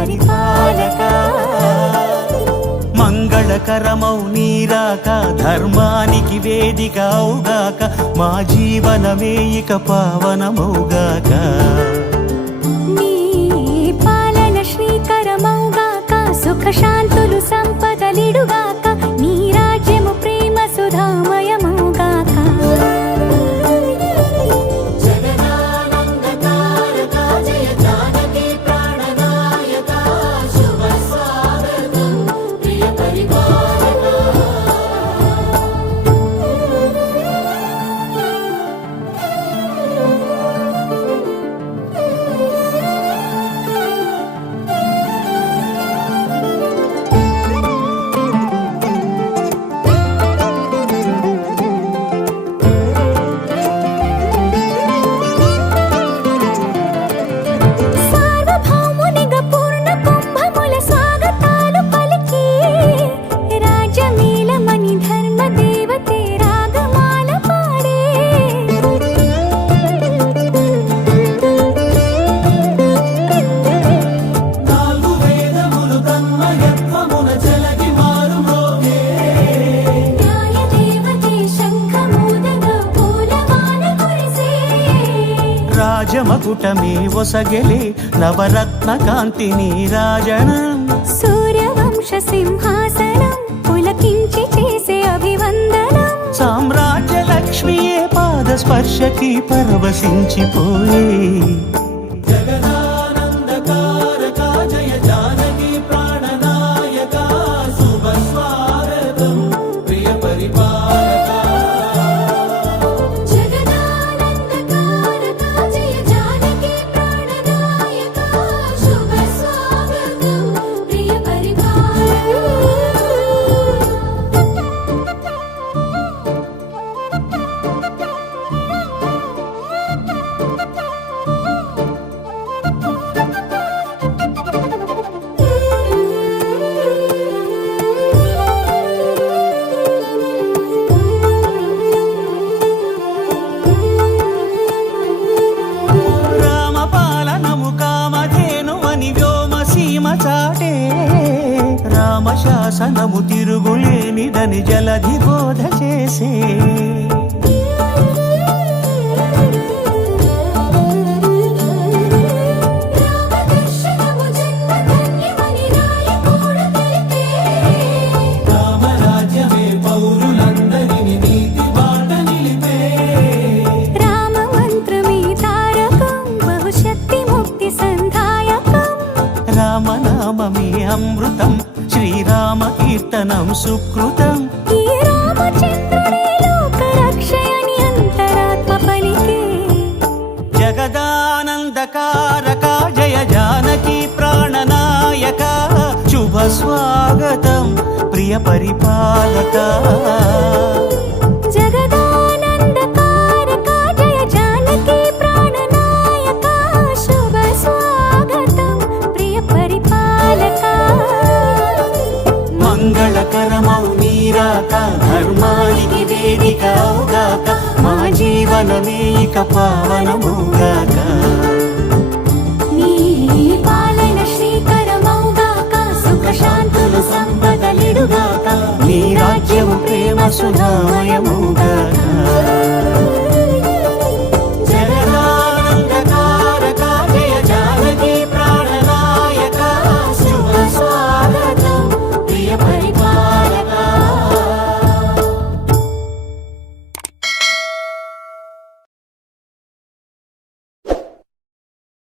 పరిపాలక మంగళకరమౌ నీరాక ధర్మానికి వేదిక అవుగాక మా జీవనమే ఇక పావనమౌగాక నీ పాలన శ్రీకరమౌగాక సుఖ శాంతులు సంపదలిడుగాక నీ రాజ్యము ప్రేమ సుధామయమౌగాక రాజమకుటమే ఒసగెలే నవరత్న కాంతి నీరాజనం సూర్యవంశ సింహాసనం పులకించి చేసే అభివందనం సామ్రాజ్య లక్ష్మియే పాద స్పర్శకి పరవశించిపోయే జగదానందకారక జయ జానకి ప్రాణనాయక శుభ స్వాగతం ప్రియ పరిపాలక రామశాసనము తిరుగులేనిదని జలధి బోధ చేసే రామరాజ్యమే పౌరులందరినీ నీతి బాట నిలిపే రామ మంత్రమే తారకం బహుశక్తి ముక్తి సంధాయకం రామనామమే అమృతం శ్రీరామ కీర్తనం సుకృతం ఈ రామచంద్రుడే లోక రక్షయని అంతరాత్మ పలికే జగదానందకారక జయ జానకి ప్రాణనాయక శుభ స్వాగతం ప్రియ పరిపాలక జగదానందకారక జయ జానకి ప్రాణనాయక శుభ స్వాగతం ప్రియ పరిపాలక మంగళకరమౌ నీరాక ధర్మానికి వేదిక అవుగాక మా జీవనమే ఇక పావనమౌగాక నీ పాలన శ్రీకరమౌగాక సుఖ శాంతులు సంపదలిడుగాక నీ రాజ్యము ప్రేమ సుధామయము